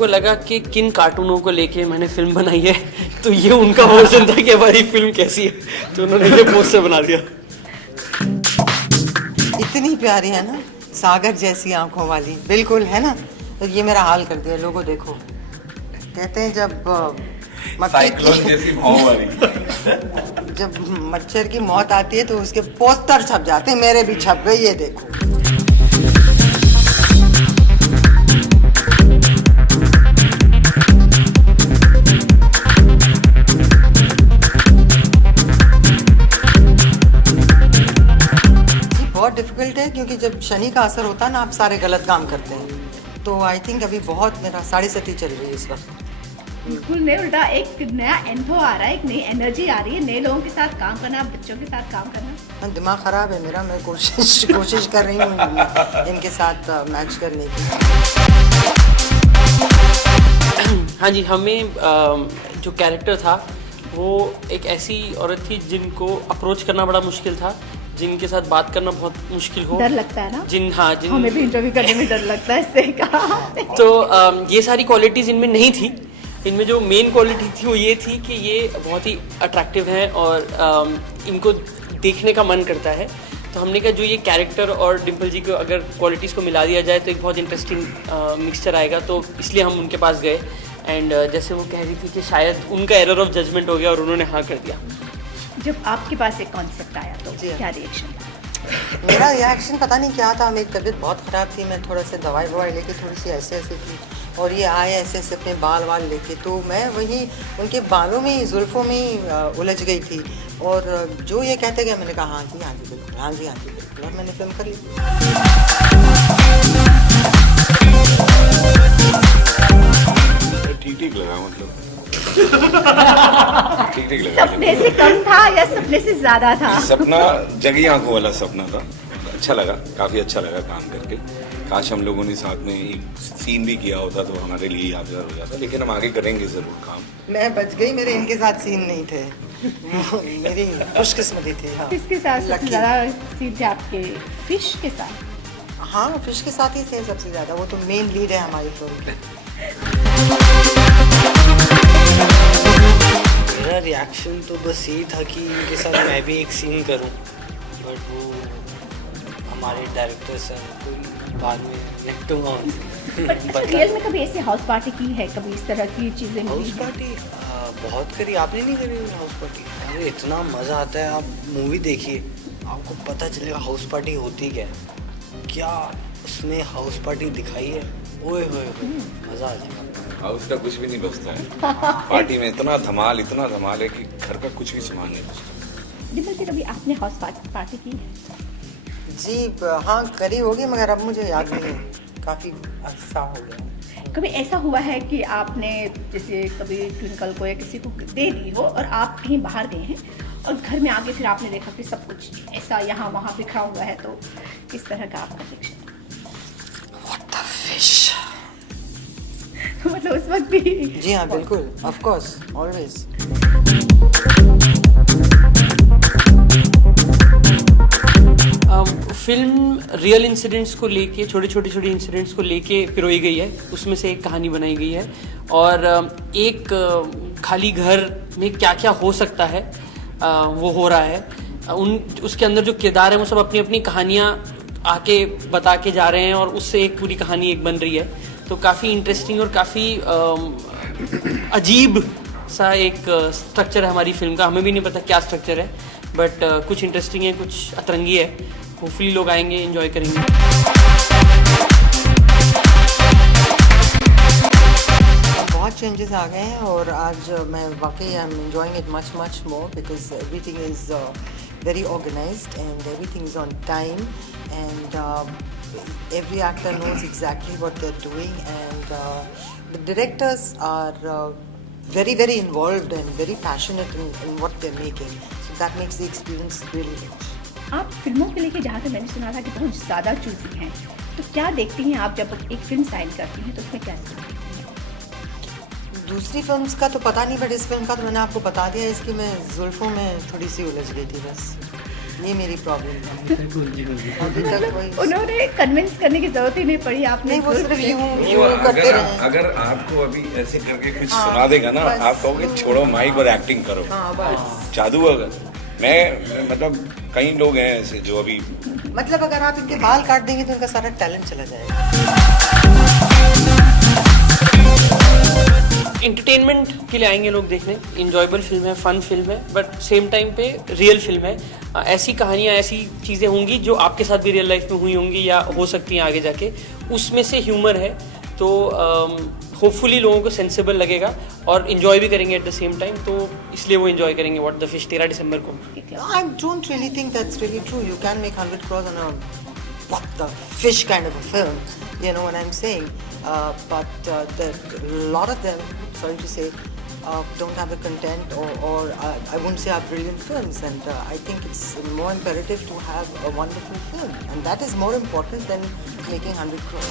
को लगा कि किन कार्टूनों को लेके मैंने फिल्म बनाई है, तो ये उनका वर्जन था कि हमारी फिल्म कैसी है, तो उन्होंने ये पोस्टर बना दिया। इतनी प्यारी है ना, सागर जैसी आंखों वाली, बिल्कुल है ना। तो ये मेरा हाल कर दिया, लोगों देखो, कहते हैं जब जब मच्छर की मौत आती है तो उसके पोस्टर छप जाते हैं, मेरे भी छप गए, ये देखो। बहुत डिफिकल्ट है क्योंकि जब शनि का असर होता है ना, आप सारे गलत काम करते हैं। तो आई थिंक अभी बहुत मेरा 7:30 चल रही है इस वक्त। बिल्कुल नहीं, उल्टा एक नया एंथो आ रहा है, एक नई एनर्जी आ रही है, नए लोगों के साथ काम करना, बच्चों के साथ काम करना। दिमाग खराब है मेरा, मैं कोशिश कर रही हूँ इनके साथ मैच करने की। हाँ जी, हमें जो कैरेक्टर था वो एक ऐसी औरत थी जिनको अप्रोच करना बड़ा मुश्किल था, जिनके साथ बात करना बहुत मुश्किल हो। डर लगता है ना? जिन हमें भी इंटरव्यू करने में डर लगता है, इससे कहा। तो ये सारी क्वालिटीज़ इनमें नहीं थी। इनमें जो मेन क्वालिटी थी वो ये थी कि ये बहुत ही अट्रैक्टिव हैं और इनको देखने का मन करता है। तो हमने कहा जो ये कैरेक्टर और डिम्पल जी को अगर क्वालिटीज़ को मिला दिया जाए तो एक बहुत इंटरेस्टिंग मिक्सचर आएगा, तो इसलिए हम उनके पास गए। एंड जैसे वो कह रही थी कि शायद उनका एरर ऑफ जजमेंट हो गया और उन्होंने हाँ कर दिया। जब आपके पास एक कॉन्सेप्ट आया तो क्या रिएक्शन था? मेरा रिएक्शन पता नहीं क्या था, मेरी तबीयत बहुत ख़राब थी, मैं थोड़ा सा दवाई ववाई लेके थोड़ी सी ऐसे थी, और ये आए ऐसे अपने बाल वाल लेके, तो मैं वही उनके बालों में, जुल्फ़ों में उलझ गई थी। और जो ये कहते गए, मैंने कहा हाँ जी बिल्कुल, हाँ जी बिल्कुल, और मैंने फिल्म कर ली। ठीक लगा, मतलब ठीक लगा। सपने से कम था या सपने से ज्यादा था? सपना जगी आंखों वाला सपना था। अच्छा लगा, काफी अच्छा लगा काम करके। काश हम लोगों ने साथ में ही सीन भी किया होता तो हमारे लिए यादगार हो जाता, लेकिन हम आगे करेंगे जरूर काम। मैं बच गई, मेरे इनके साथ सीन नहीं थे। मेरी खुशकिस्मती थी। हाँ, किसके साथ सबसे ज्यादा सीन थे आपके? फिश के साथ? हाँ, फिश के साथ ही थे सबसे ज़्यादा, वो तो मेन लीड है हमारी फिल्म की। मेरा रिएक्शन तो बस यही था कि इनके साथ मैं भी एक सीन करूं, बट वो हमारे डायरेक्टर सर को बाद में निपटूंगा उनसे। रियल में कभी ऐसे हाउस पार्टी की है, कभी इस तरह की चीज़ें? हाउस पार्टी बहुत करी, आपने नहीं करी हाउस पार्टी? अरे इतना मज़ा आता है, आप मूवी देखिए, आपको पता चलेगा हाउस पार्टी होती क्या है। क्या उसमें हाउस पार्टी दिखाई है, ओए होए मज़ा आ जाएगा। हाउस का कुछ भी नहीं बचता है पार्टी में, इतना धमाल है कि घर का कुछ भी सामान नहीं बचता। डिम्पल जी, कभी आपने हाउस पार्टी की है? जी हाँ, करी होगी, मगर अब मुझे याद नहीं है, काफ़ी अर्सा हो गया। कभी ऐसा हुआ है कि आपने जैसे कभी ट्विंकल को या किसी को दे दी हो और आप कहीं बाहर गए हैं और घर में आके फिर आपने देखा कि सब कुछ ऐसा यहाँ वहाँ बिखरा हुआ है, तो किस तरह का आपका रिएक्शन? What the fish? मतलब उस वक्त भी? जी हाँ बिल्कुल, of course, always. Film real incidents को लेके, छोटे इंसिडेंट्स को लेके पिरोई गई है, उसमें से एक कहानी बनाई गई है। और एक खाली घर में क्या क्या हो सकता है वो हो रहा है। उसके अंदर जो किरदार है वो सब अपनी अपनी कहानियाँ आके बता के जा रहे हैं और उससे एक पूरी कहानी एक बन रही है। तो काफ़ी इंटरेस्टिंग और काफ़ी अजीब सा एक स्ट्रक्चर है हमारी फिल्म का। हमें भी नहीं पता क्या स्ट्रक्चर है, बट कुछ इंटरेस्टिंग है, कुछ अतरंगी है। होपफुली लोग आएंगे, एंजॉय करेंगे। बहुत चेंजेस आ गए हैं और आज मैं वाकई I am enjoying it much more because everything is very organized and everything is on time, and every actor knows exactly what they're doing, and the directors are very involved and very passionate in what they're making, so that makes the experience really rich. आप फिल्मों के लेके जहाँ तक मैंने सुना था कि बहुत ज़्यादा चूज़ी हैं, तो क्या देखती हैं आप जब एक फिल्म साइन करती हैं, तो उसमें क्या देखती हैं? दूसरी फिल्म्स का तो पता नहीं, बट इस फिल्म का तो मैंने आपको बता दिया, इसकी मैं जुल्फ़ों में थोड़ी सी उलझ गई थी बस। ये मेरी प्रॉब्लम है अभी तक कोई उन्होंने कन्विंस करने की जरूरत ही नहीं पड़ी, आपने नहीं, वो खुद सिर्फ किया। यूं करते अगर रहे। अगर आपको अभी ऐसे करके कुछ हाँ, सुना देगा ना, बस। आप कहोगे छोड़ो माइक और एक्टिंग करो। हाँ बस जादू अगर मैं मतलब कई लोग हैं ऐसे जो अभी मतलब अगर आप इनके बाल काट देंगे तो इनका सारा टैलेंट चला जाएगा। एंटरटेनमेंट के लिए आएंगे लोग देखने, इंजॉयबल फिल्म है, फन फिल्म है, बट सेम टाइम पे रियल फिल्म है। ऐसी कहानियाँ, ऐसी चीज़ें होंगी जो आपके साथ भी रियल लाइफ में हुई होंगी या हो सकती हैं आगे जाके, उसमें से ह्यूमर है। तो होपफुली लोगों को सेंसिबल लगेगा और इन्जॉय भी करेंगे एट द सेम टाइम, तो इसलिए वो इन्जॉय करेंगे व्हाट द फिश 13 दिसंबर को। I don't really think that's really true. You can make 100 crores on a what the fish kind of a film. You know what I'm saying? But a lot of them, sorry to say, don't have the content or I wouldn't say are brilliant films. And I think it's more imperative to have a wonderful film. And that is more important than making 100 crores.